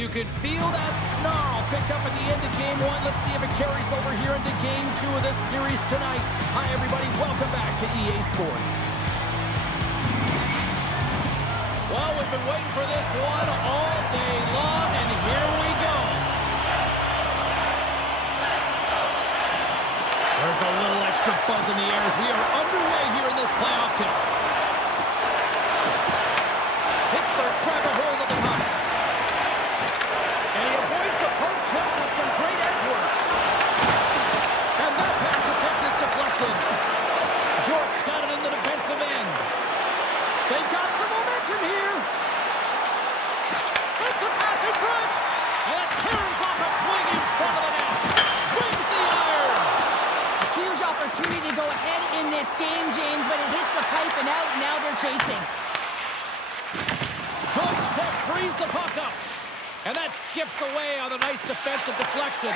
You could feel that snarl pick up at the end of Game 1. Let's see if it carries over here into Game 2 of this series tonight. Hi, everybody. Welcome back to EA Sports. Well, we've been waiting for this one all day long, and here we go. There's a little extra buzz in the air as we are underway here in this playoff tilt. Pittsburgh's trying to hold of the puck. And he avoids the poke check with some great edge work. And that pass attempt is deflected. York's got it in the defensive end. They've got some momentum here. Sends a pass in front. And it turns off a twig in front of the net. Wins the iron. A huge opportunity to go ahead in this game, James, but it hits the pipe and out. Now they're chasing. Good check frees the puck up. And that skips away on a nice defensive deflection.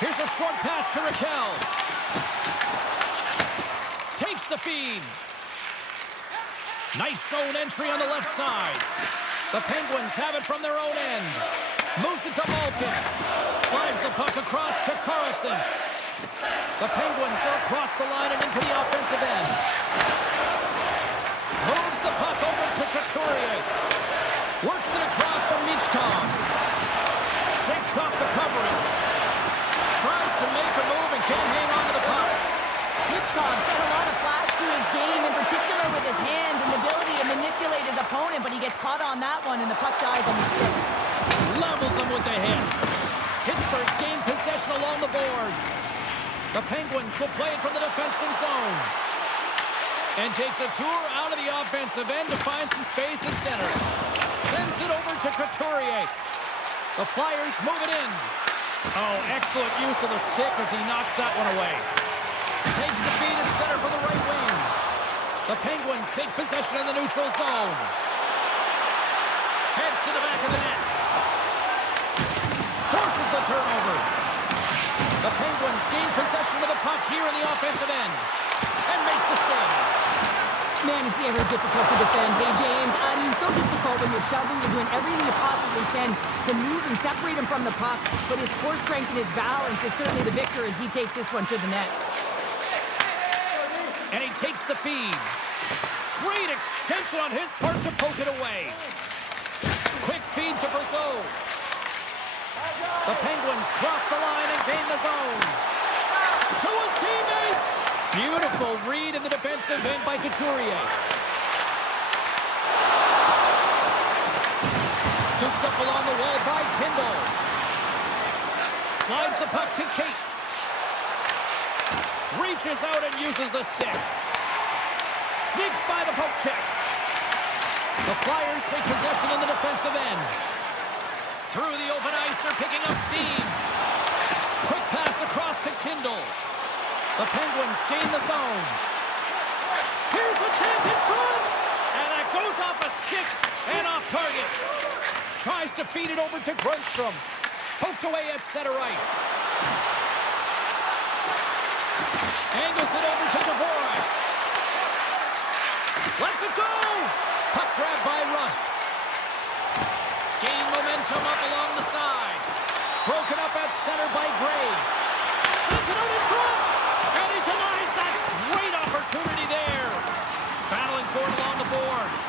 Here's a short pass to Raquel. Takes the feed. Nice zone entry on the left side. The Penguins have it from their own end. Moves it to Malkin. Slides the puck across to Carlson. The Penguins are across the line and into the offensive end. Moves the puck over to Couturier. Works it across to Michkov. Shakes off the coverage. Tries to make a move and can't hang on to the puck. Michkov's got a lot of flash to his game, in particular with his hands and the ability to manipulate his opponent, but he gets caught on that one and the puck dies on the stick. Levels him with the hit. Pittsburgh's gained possession along the boards. The Penguins will play it from the defensive zone. And takes a tour out of the offensive end to find some space at center. Sends it over to Couturier. The Flyers move it in. Oh, excellent use of the stick as he knocks that one away. Takes the feed at center for the right wing. The Penguins take possession in the neutral zone. Heads to the back of the net. Forces the turnover. The Penguins gain possession of the puck here in the offensive end. And makes the save. Man, is he ever difficult to defend. Hey, James, I mean, so difficult when you're shoving, you're doing everything you possibly can to move and separate him from the puck, but his core strength and his balance is certainly the victor as he takes this one to the net. And he takes the feed. Great extension on his part to poke it away. Quick feed to Brazeau. The Penguins cross the line and gain the zone. To his teammate. Beautiful read in the defensive end by Couturier. Scooped up along the wall by Kindle. Slides the puck to Cates. Reaches out and uses the stick. Sneaks by the poke check. The Flyers take possession in the defensive end. Through the open ice, they're picking up steam. Quick pass across to Kindle. The Penguins gain the zone. Here's a chance in front. And that goes off a stick and off target. Tries to feed it over to Grundstrom. Poked away at center ice. Angles it over to Dvorak. Lets it go. Puck grab by Rust. Gain momentum up along the side. Broken up at center by Graves. Sends it out in front. And he denies that great opportunity there. Battling for it along the boards.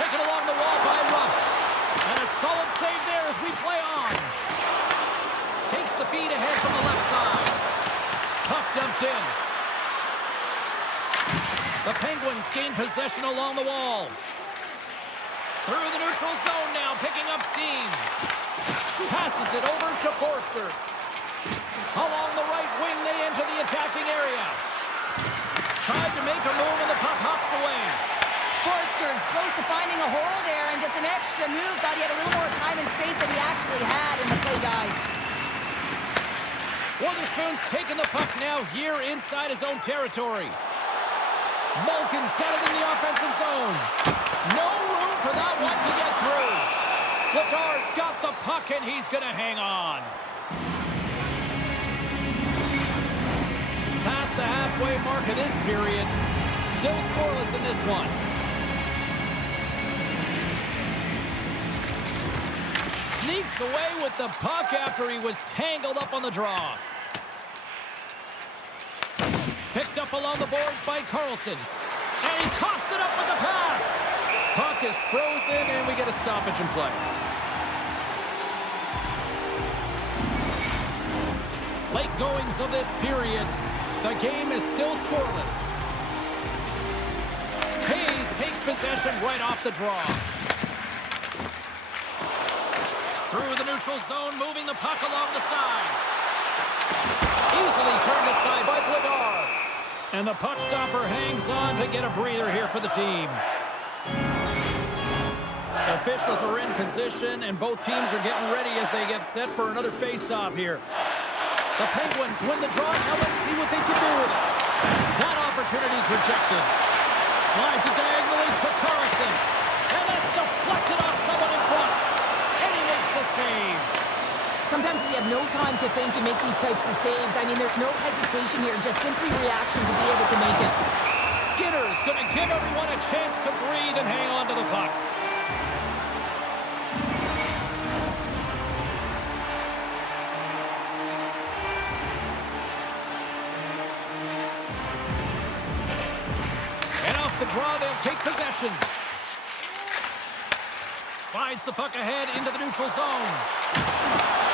Taken along the wall by Rust. And a solid save there as we play on. Takes the feed ahead from the left side. Puck dumped in. The Penguins gain possession along the wall. Through the neutral zone now, picking up steam. Passes it over to Forster. Along the right wing, they enter the attacking area. Tried to make a move, and the puck hops away. Forster's close to finding a hole there, and just an extra move. Thought he had a little more time and space than he actually had in the play, guys. Witherspoon's taking the puck now here inside his own territory. Malkin's got it in the offensive zone. No room for that one to get through. Vladar's got the puck, and he's going to hang on. Past the halfway mark of this period. Still scoreless in this one. walks away with the puck after he was tangled up on the draw. Picked up along the boards by Carlson. And he coughs it up with the pass. Puck is frozen, and we get a stoppage in play. Late goings of this period. The game is still scoreless. Hayes takes possession right off the draw. Through the neutral zone, moving the puck along the side. Easily turned aside by Flagar. And the puck stopper hangs on to get a breather here for the team. Officials are in position, and both teams are getting ready as they get set for another face-off here. The Penguins win the draw. Now let's see what they can do with it. That opportunity's rejected. Slides it diagonally to Carlson. And that's deflected off someone in front. And he makes the save. Sometimes we have no time to think and make these types of saves. I mean, there's no hesitation here, just simply reaction to be able to make it. Skinner's going to give everyone a chance to breathe and hang on to the puck. And off the draw, they'll take possession. Slides the puck ahead into the neutral zone.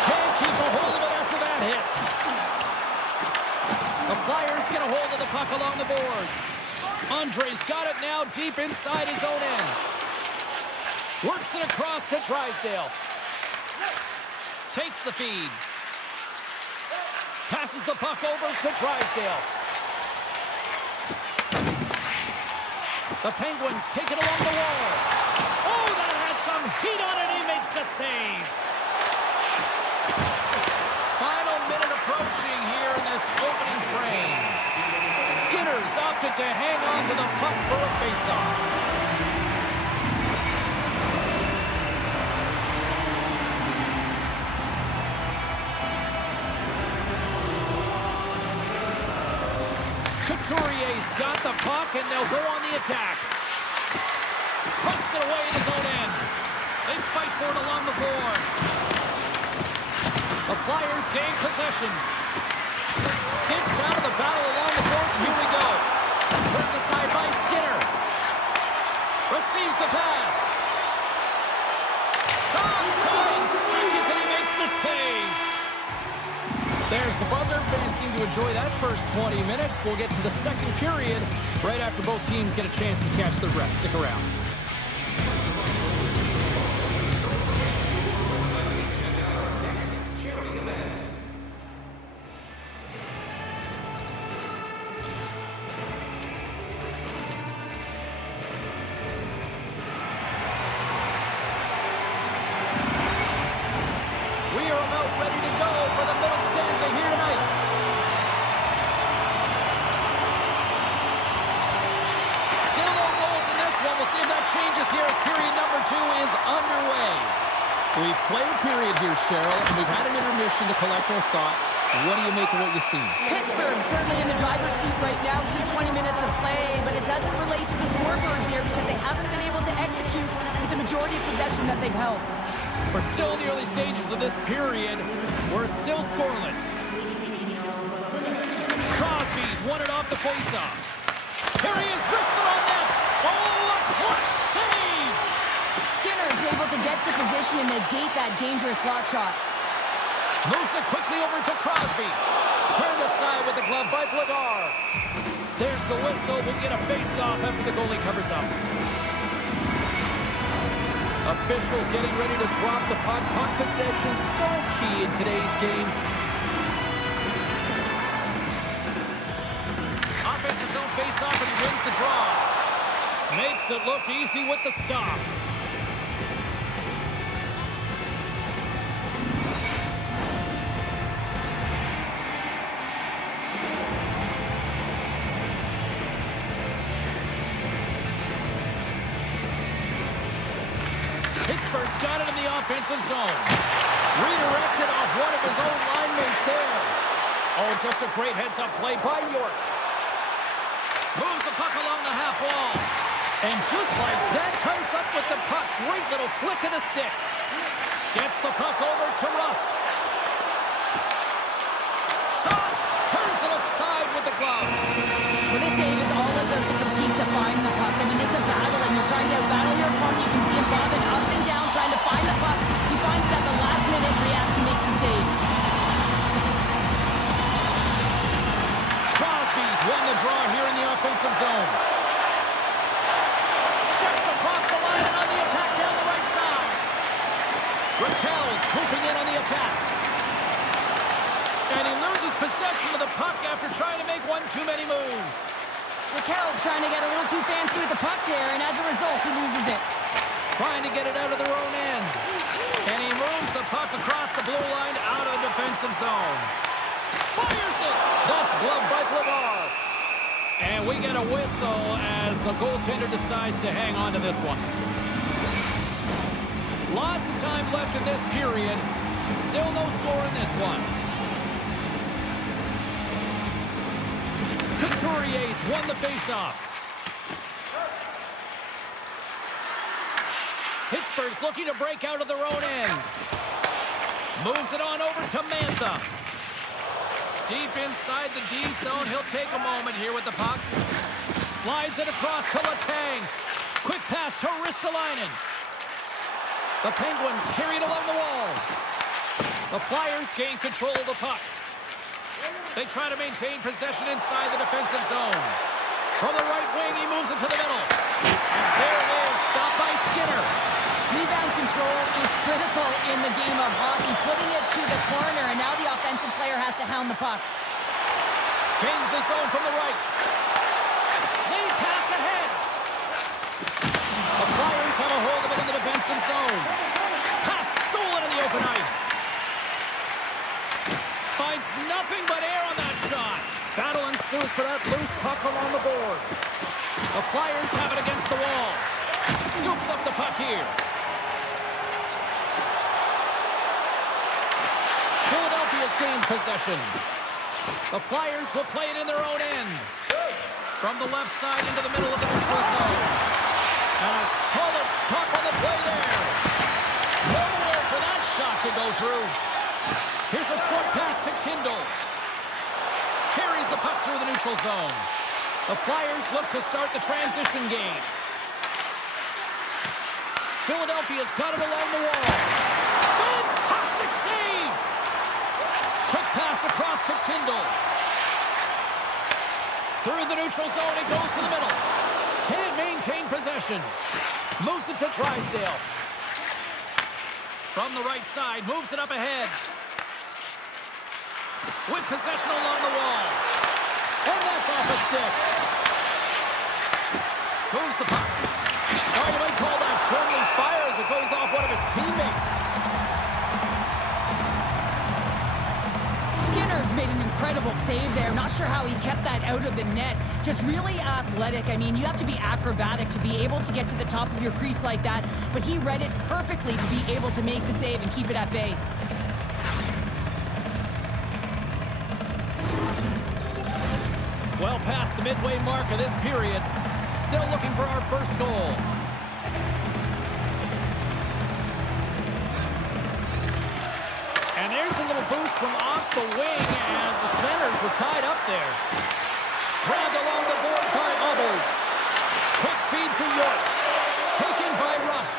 Can't keep a hold of it after that hit. The Flyers get a hold of the puck along the boards. Andre's got it now deep inside his own end. Works it across to Drysdale. Takes the feed. Passes the puck over to Drysdale. The Penguins take it along the wall. Oh, that has some heat on it. He makes the save. Final minute approaching here in this opening frame. Skinner's opted to hang on to the puck for a faceoff. Couturier's got the puck, and they'll go on the attack. Pucks it away in his own end. They fight for it along the boards. The Flyers gain possession. Stints out of the battle along the boards. Here we go. Turned aside by Skinner. Receives the pass. Shot, dying seconds, and he makes the save. There's the buzzer. Fans seem to enjoy that first 20 minutes. We'll get to the second period right after both teams get a chance to catch the breath. Stick around. We've played a period here, Cheryl, and we've had an intermission to collect our thoughts. What do you make of what you've seen? Pittsburgh certainly in the driver's seat right now through 20 minutes of play, but it doesn't relate to the scoreboard here because they haven't been able to execute with the majority of possession that they've held. We're still in the early stages of this period. We're still scoreless. Crosby's won it off the faceoff. Here he is, wristed on net. Oh, a clutch save! Skinner is able to get to position and negate that dangerous slot shot. Moves it quickly over to Crosby. Turned aside with the glove by Flagar. There's the whistle. We'll get a face-off after the goalie covers up. Officials getting ready to drop the puck. Puck possession so key in today's game. Offensive zone face-off, and he wins the draw. Makes it look easy with the stop. Pittsburgh's got it in the offensive zone. Redirected off one of his own line mates there. Oh, just a great heads-up play by York. Moves the puck along the half wall. And just like that, comes up with the puck. Great little flick of the stick. Gets the puck over to Rust. Shot! Turns it aside with the glove. Well, this save is all about the compete to find the puck. I mean, it's a battle, and you're trying to battle your opponent. You can see him bobbing up and down, trying to find the puck. He finds it at the last minute, reacts and makes the save. Crosby's won the draw here in the offensive zone. Steps across the line and on the attack down the right side. Raquel swooping in on the attack. And he loses possession of the puck after trying to make one too many moves. Raquel's trying to get a little too fancy with the puck there, and as a result, he loses it. Trying to get it out of their own end. And he moves the puck across the blue line out of the defensive zone. Fires it! That's gloved by Flagar. And we get a whistle as the goaltender decides to hang on to this one. Lots of time left in this period. Still no score in this one. Couturier's won the faceoff. Pittsburgh's looking to break out of their own end. Moves it on over to Mantha. Deep inside the D zone. He'll take a moment here with the puck. Slides it across to Letang. Quick pass to Ristolainen. The Penguins carried along the wall. The Flyers gain control of the puck. They try to maintain possession inside the defensive zone. From the right wing, he moves it to the middle. And there it is, stopped by Skinner. Rebound control is critical in the game of hockey, putting it to the corner, and now the offensive player has to hound the puck. Gains the zone from the right. Lead pass ahead. The Flyers have a hold of it in the defensive zone. Pass stolen in the open ice. Finds nothing but air on that shot. Battle ensues for that loose puck along the boards. The Flyers have it against the wall. Scoops up the puck here. Philadelphia's gained possession. The Flyers will play it in their own end. From the left side into the middle of the neutral zone. And a solid stop on the play there. Nowhere for that shot to go through. Here's a short pass to Kindle. Carries the puck through the neutral zone. The Flyers look to start the transition game. Philadelphia's got it along the wall. Fantastic save! Quick pass across to Kindle. Through the neutral zone, it goes to the middle. Can't maintain possession. Moves it to Drysdale. From the right side, moves it up ahead. With possession along the wall. And that's off a stick. Moves the puck. Oh, you might call that friendly fire as it goes off one of his teammates. Skinner's made an incredible save there. Not sure how he kept that out of the net. Just really athletic. I mean, you have to be acrobatic to be able to get to the top of your crease like that. But he read it perfectly to be able to make the save and keep it at bay. Well past the midway mark of this period. Still looking for our first goal. And there's a little boost from off the wing as the centers were tied up there. Grabbed along the board by Ubbles. Quick feed to York. Taken by Rust.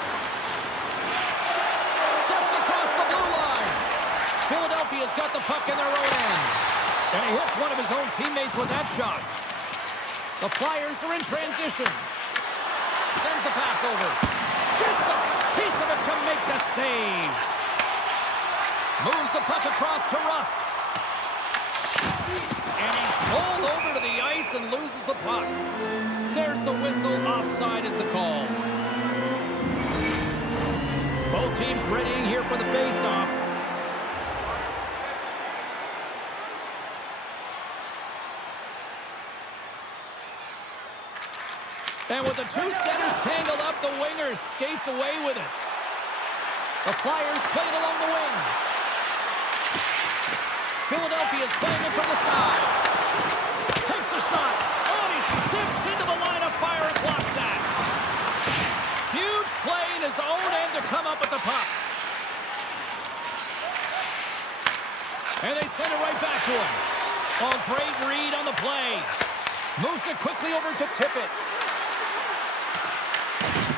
Steps across the blue line. Philadelphia's got the puck in their own end. And he hits one of his own teammates with that shot. The Flyers are in transition. Sends the pass over. Gets a piece of it to make the save. Moves the puck across to Rust. And he's pulled over to the ice and loses the puck. There's the whistle. Offside is the call. Both teams readying here for the face-off. And with the two centers tangled up, the winger skates away with it. The Flyers play it along the wing. Philadelphia's playing it from the side. Takes a shot. Oh, and he steps into the line of fire and blocks that. Huge play in his own end to come up with the puck. send it right back to him. Oh, great read on the play. Moves it quickly over to Tippett.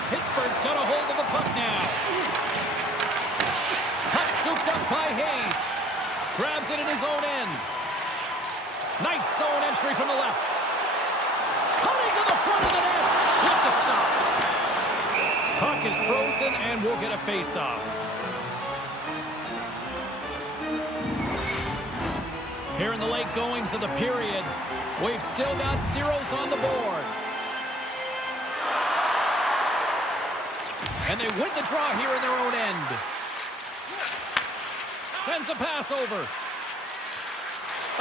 Pittsburgh's got a hold of the puck now. Puck scooped up by Hayes. Grabs it in his own end. Nice zone entry from the left. Cutting to the front of the net. With the stop. Puck is frozen and we'll get a face-off. Here in the late goings of the period, we've still got zeros on the board. And they win the draw here in their own end. Sends a pass over.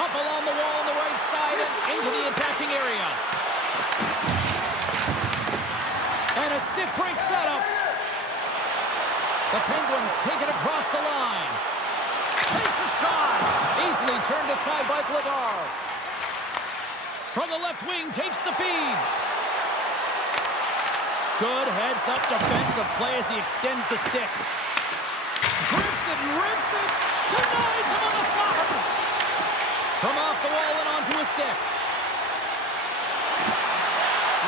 Up along the wall on the right side and into the attacking area. And a stick break setup. The Penguins take it across the line. Takes a shot. Easily turned aside by Vladar. From the left wing, takes the feed. Good heads-up defensive play as he extends the stick. Grips it and rips it. Denies him on the slot. From off the wall and onto a stick.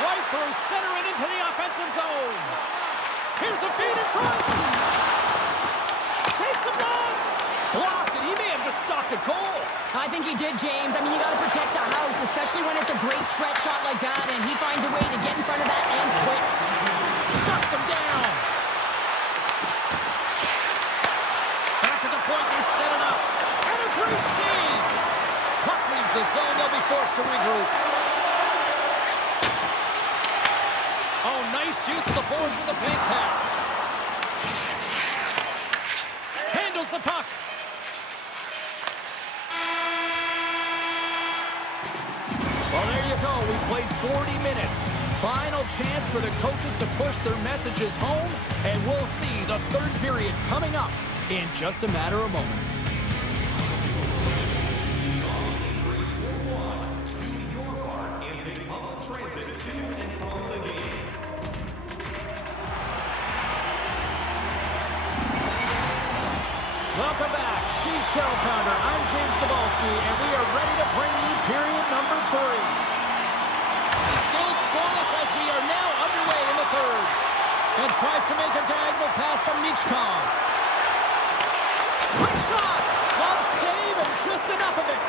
Right through center and into the offensive zone. Here's a feed in front. Takes a blast. Blocked, and he may have just stopped a goal. I think he did, James. I mean, you got to protect the house, especially when it's a great threat shot like that, and he finds a way to get in front of that and quick. Shuts him down. Back at the point, they set it up. And a great save. Puck leaves the zone. They'll be forced to regroup. Oh, nice use of the boards with the bank pass. Handles the puck. Well, there you go. We played 40 minutes. Final chance for the coaches to push their messages home, and we'll see the third period coming up in just a matter of moments. Welcome back. She's Shell Pounder. I'm James Cebulski, and we are ready to bring you period number 3. Still scoreless as we are now underway in the third. And tries to make a diagonal pass to Michkov. Quick shot! Love save and just enough of it.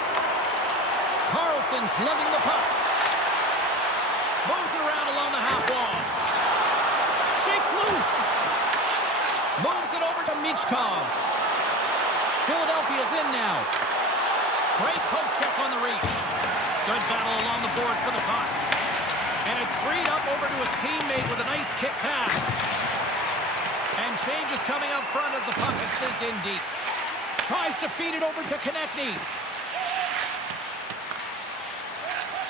Carlson's lugging the puck. Moves it around along the half wall. Shakes loose. Moves it over to Michkov. Philadelphia's in now. Great poke check on the reach. Good battle along the boards for the puck. And it's freed up over to his teammate with a nice kick pass. And change is coming up front as the puck is sent in deep. Tries to feed it over to Konechny.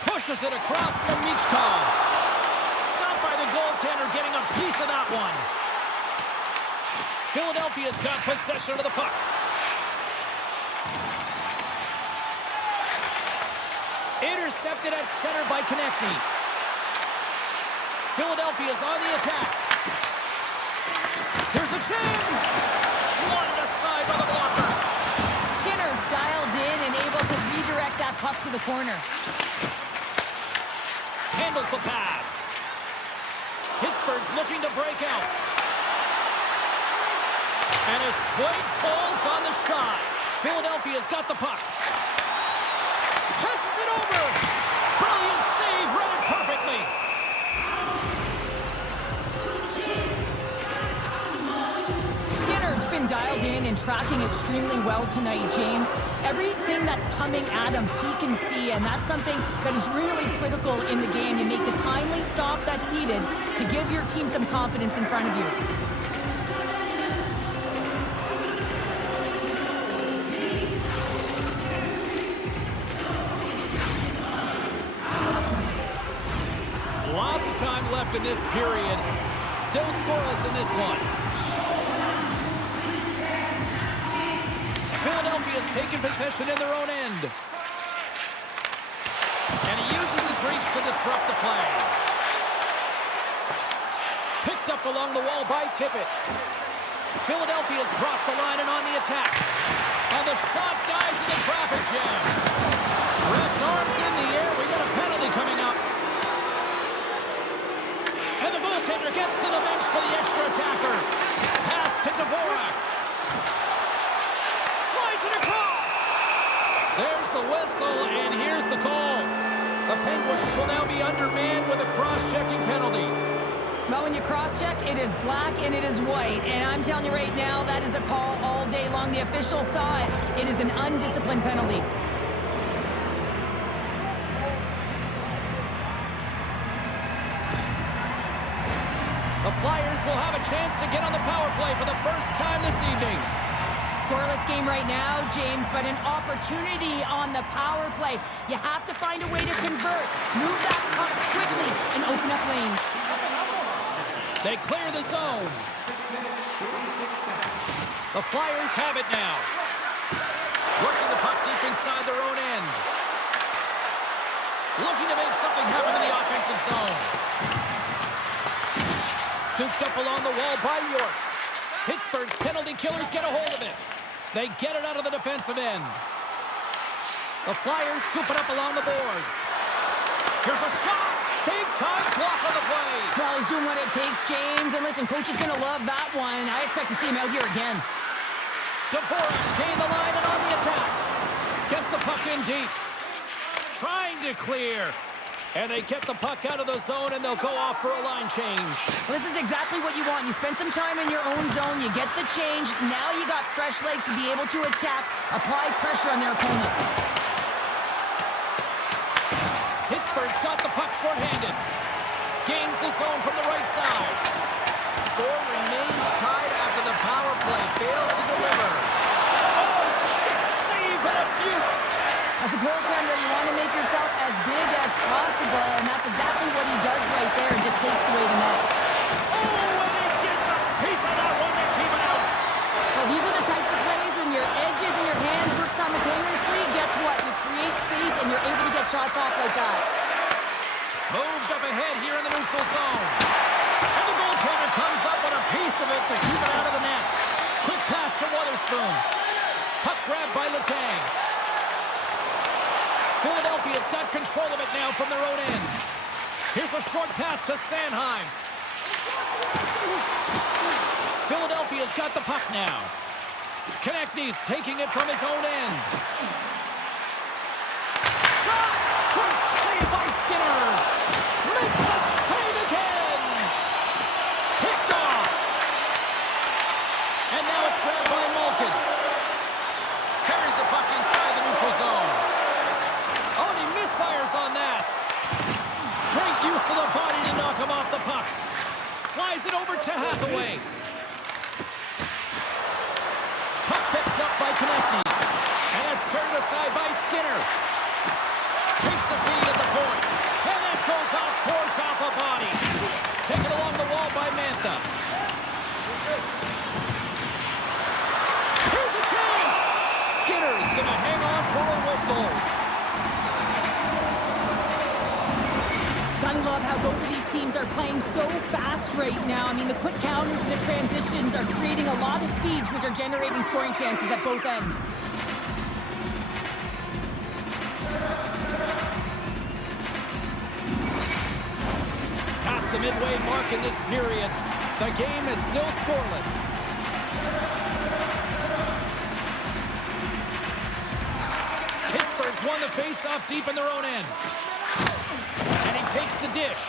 Pushes it across to Michkov. Stopped by the goaltender, getting a piece of that one. Philadelphia's got possession of the puck. Intercepted at center by Konechny. Philadelphia's on the attack. Here's a chance. Swatted aside by the blocker. Skinner's dialed in and able to redirect that puck to the corner. Handles the pass. Pittsburgh's looking to break out. And his Twig falls on the shot. Philadelphia's got the puck. Passes it over. Brilliant save, read it perfectly. Skinner's been dialed in and tracking extremely well tonight, James. Everything that's coming at him, he can see, and that's something that is really critical in the game. You make the timely stop that's needed to give your team some confidence in front of you. Lots of time left in this period. Still scoreless in this one. Philadelphia's taken possession in their own end. And he uses his reach to disrupt the play. Picked up along the wall by Tippett. Philadelphia's crossed the line and on the attack. And the shot dies in the traffic jam. Ref's arms in the air. We got a penalty coming up. And the goaltender gets to the bench for the extra attacker. Pass to Dvorak. Slides it across. There's the whistle, and here's the call. The Penguins will now be undermanned with a cross-checking penalty. Well, when you cross-check, it is black and it is white. And I'm telling you right now, that is a call all day long. The official saw it. It is an undisciplined penalty. The Flyers will have a chance to get on the power play for the first time this evening. Scoreless game right now, James, but an opportunity on the power play. You have to find a way to convert. Move that puck quickly and open up lanes. They clear the zone. The Flyers have it now. Working the puck deep inside their own end. Looking to make something happen in the offensive zone. Scooped up along the wall by York. Pittsburgh's penalty killers get a hold of it. They get it out of the defensive end. The Flyers scoop it up along the boards. Here's a shot. Big-time block on the play. Well, he's doing what it takes, James. And listen, coach is going to love that one. I expect to see him out here again. Dvorak gained the line and on the attack. Gets the puck in deep. Trying to clear. And they get the puck out of the zone, and they'll go off for a line change. Well, this is exactly what you want. You spend some time in your own zone. You get the change. Now you got fresh legs to be able to attack, apply pressure on their opponent. Pittsburgh's got the puck shorthanded. Gains the zone from the right side. Score remains tied after the power play fails to deliver. Oh, stick save and a beaut. As a goaltender, you want to make yourself as big as possible, and that's exactly what he does right there and just takes away the net. Oh, and he gets a piece of that one to keep it out. Well, these are the types of plays when your edges and your hands work simultaneously. Guess what? You create space, and you're able to get shots off like that. Moved up ahead here in the neutral zone. And the goaltender comes up with a piece of it to keep it out of the net. Quick pass to Wotherspoon. Puck grabbed by Letang. Philadelphia's got control of it now from their own end. Here's a short pass to Sanheim. Philadelphia's got the puck now. Konechny's taking it from his own end. Shot! Quick save by Skinner. Makes the save again. Picked off. And now it's grabbed by Malkin. Carries the puck inside the neutral zone. Oh, and he misfires on that. Great use of the body to knock him off the puck. Slides it over to Hathaway. Puck picked up by Konechny. And that's turned aside by Skinner. Takes the lead at the point. And that goes off course off a body. Taken along the wall by Mantha. Here's a chance. Skinner's going to hang on for a whistle. Gotta love how both of these teams are playing so fast right now. I mean, the quick counters and the transitions are creating a lot of speeds, which are generating scoring chances at both ends. Past the midway mark in this period, the game is still scoreless. Pittsburgh's won the face-off deep in their own end. And he takes the dish.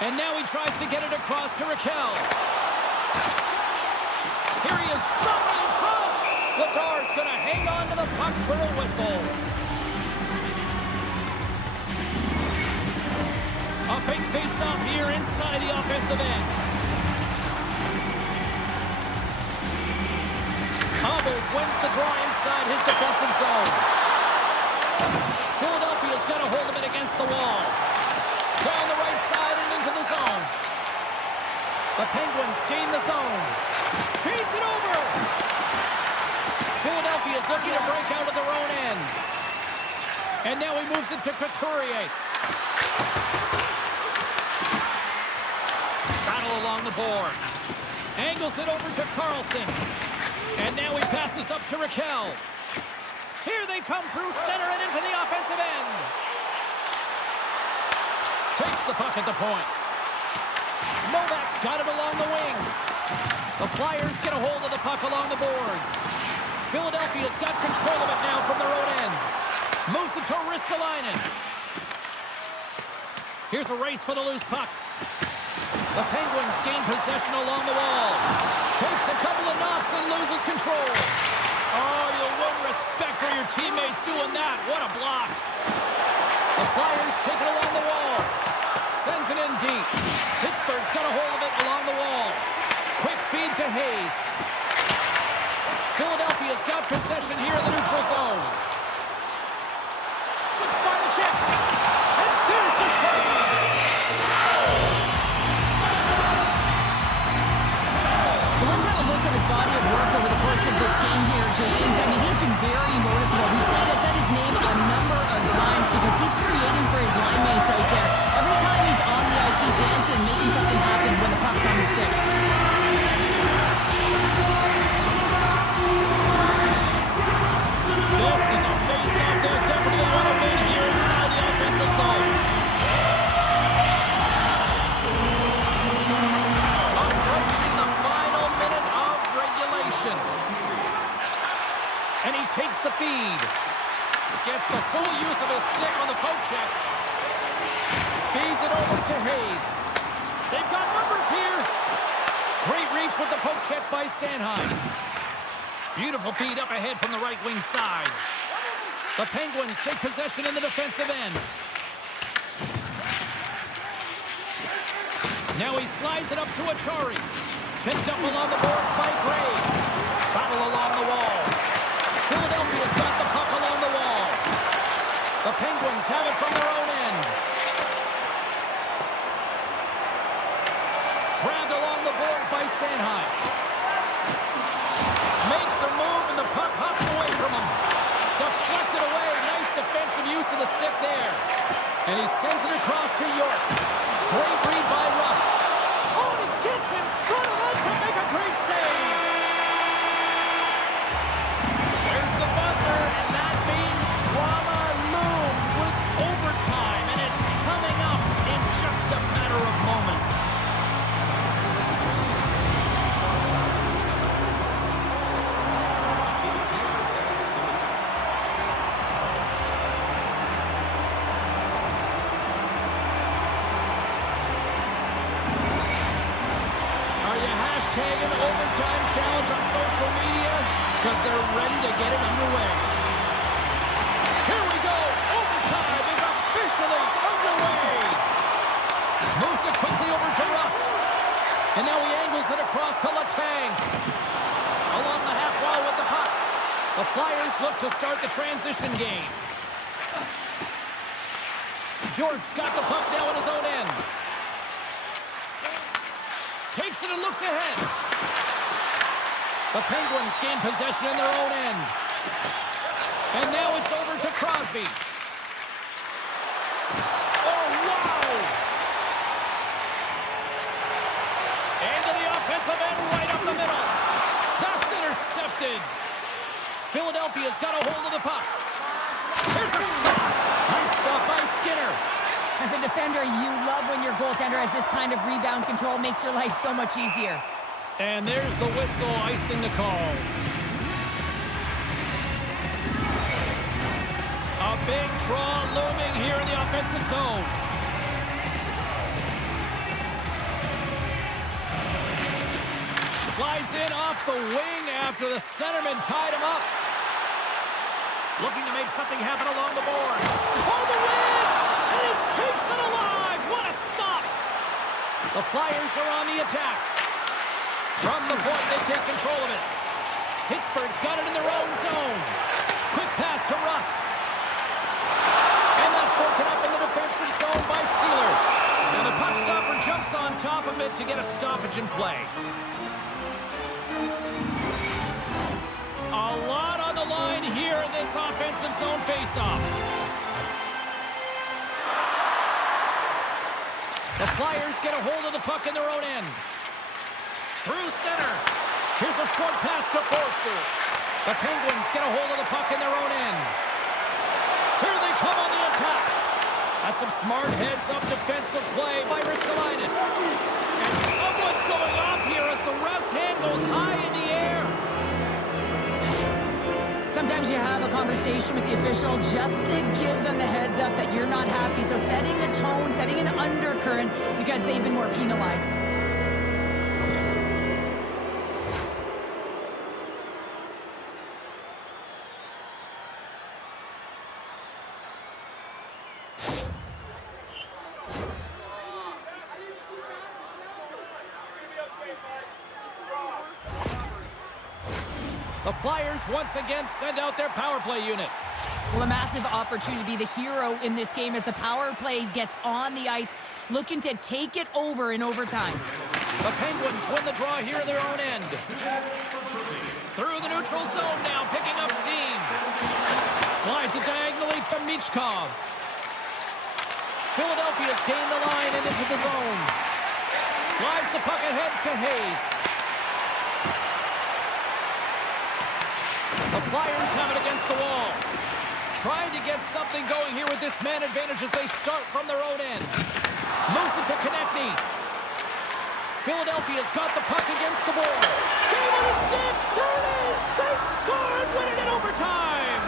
And now he tries to get it across to Raquel. Here he is, shot right in front. Vladar's going to hang on to the puck for a whistle. A big face-off here inside the offensive end. Almost wins the draw inside his defensive zone. Philadelphia's got a hold of it against the wall. Down the right side and into the zone. The Penguins gain the zone. Feeds it over. Philadelphia's looking to break out of their own end. And now he moves it to Couturier. Battle along the boards. Angles it over to Carlson. And now he passes up to Raquel. Here they come through center and into the offensive end. Takes the puck at the point. Novak's got it along the wing. The Flyers get a hold of the puck along the boards. Philadelphia's got control of it now from their own end. Moves it to Ristolainen. Here's a race for the loose puck. The Penguins gain possession along the wall. Takes a couple of knocks and loses control. Oh, you'll win respect for your teammates doing that. What a block. The Flyers take it along the wall. Sends it in deep. Pittsburgh's got a hold of it along the wall. Quick feed to Hayes. Philadelphia's got possession here in the neutral zone. Six by the chest. And there's the save. Well, let's have a look at his body of work over the course of this game here, James. I mean, he's been very noticeable. We've said his name a number of times because he's creating for his line mates out there. Every time he's on the ice, he's dancing and making something happen when the puck's on his stick. This is a face-off they'll definitely want to win here inside the offensive zone. Approaching the final minute of regulation. And he takes the feed. Gets the full use of his stick on the poke check. Feeds it over to Hayes. They've got numbers here. Great reach with the poke check by Sanheim. Beautiful feed up ahead from the right wing side. The Penguins take possession in the defensive end. Now he slides it up to Achari. Picked up along the boards by Graves. Battle along the wall. Philadelphia's got the puck along the wall. The Penguins have it from their own end. Grabbed along the boards by Sanheim. Makes a move and the puck hops away from him. Deflected away. Nice defensive use of the stick there. And he sends it across to York. Great read by Rust. Oh, and he gets in front of that to make a great save. There's the buzzer, and that means drama looms with overtime, and it's coming up in just a matter of moments. Tagging overtime challenge on social media because they're ready to get it underway. Here we go. Overtime is officially underway. Moves it quickly over to Rust. And now he angles it across to Letang. Along the half wall with the puck. The Flyers look to start the transition game. York's got the puck now in his own end. Takes it and looks ahead. The Penguins gain possession in their own end. And now it's over to Crosby. Oh, wow! Into the offensive end, right up the middle. That's intercepted. Philadelphia's got a hold of the puck. Here's a shot. Nice stop by Skinner. As a defender, you love when your goaltender has this kind of rebound control. Makes your life so much easier. And there's the whistle icing the call. A big draw looming here in the offensive zone. Slides in off the wing after the centerman tied him up. Looking to make something happen along the boards. For the win! And he keeps it alive! What a stop! The Flyers are on the attack. From the point, they take control of it. Pittsburgh's got it in their own zone. Quick pass to Rust. And that's broken up in the defensive zone by Sealer. And the puck stopper jumps on top of it to get a stoppage in play. A lot on the line here in this offensive zone faceoff. The Flyers get a hold of the puck in their own end. Through center. Here's a short pass to Forster. The Penguins get a hold of the puck in their own end. Here they come on the attack. That's some smart heads-up defensive play by Ristolainen. And someone's going off here as the ref's hand goes high in the air. Sometimes you have a conversation with the official just to give them the heads up that you're not happy. So setting the tone, setting an undercurrent because they've been more penalized. The Flyers once again send out their power play unit. Well, a massive opportunity to be the hero in this game as the power play gets on the ice, looking to take it over in overtime. The Penguins win the draw here at their own end. Through the neutral zone now, picking up steam. Slides it diagonally from Michkov. Philadelphia's gained the line and into the zone. Slides the puck ahead to Hayes. The Flyers have it against the wall. Trying to get something going here with this man advantage as they start from their own end. Moves it to Konechny. Philadelphia's got the puck against the boards. Gave it a stick. There it is. They scored, winning it overtime.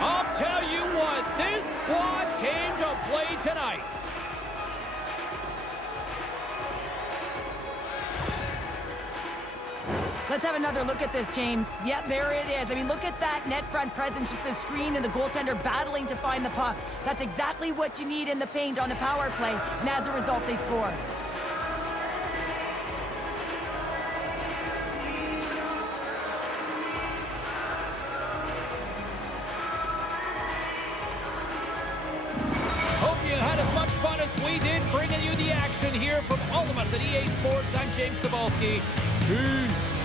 I'll tell you what, this squad came to play tonight. Let's have another look at this, James. Yeah, there it is. I mean, look at that net front presence, just the screen and the goaltender battling to find the puck. That's exactly what you need in the paint on a power play, and as a result, they score. Hope you had as much fun as we did bringing you the action here from all of us at EA Sports. I'm James Cebulski. Peace.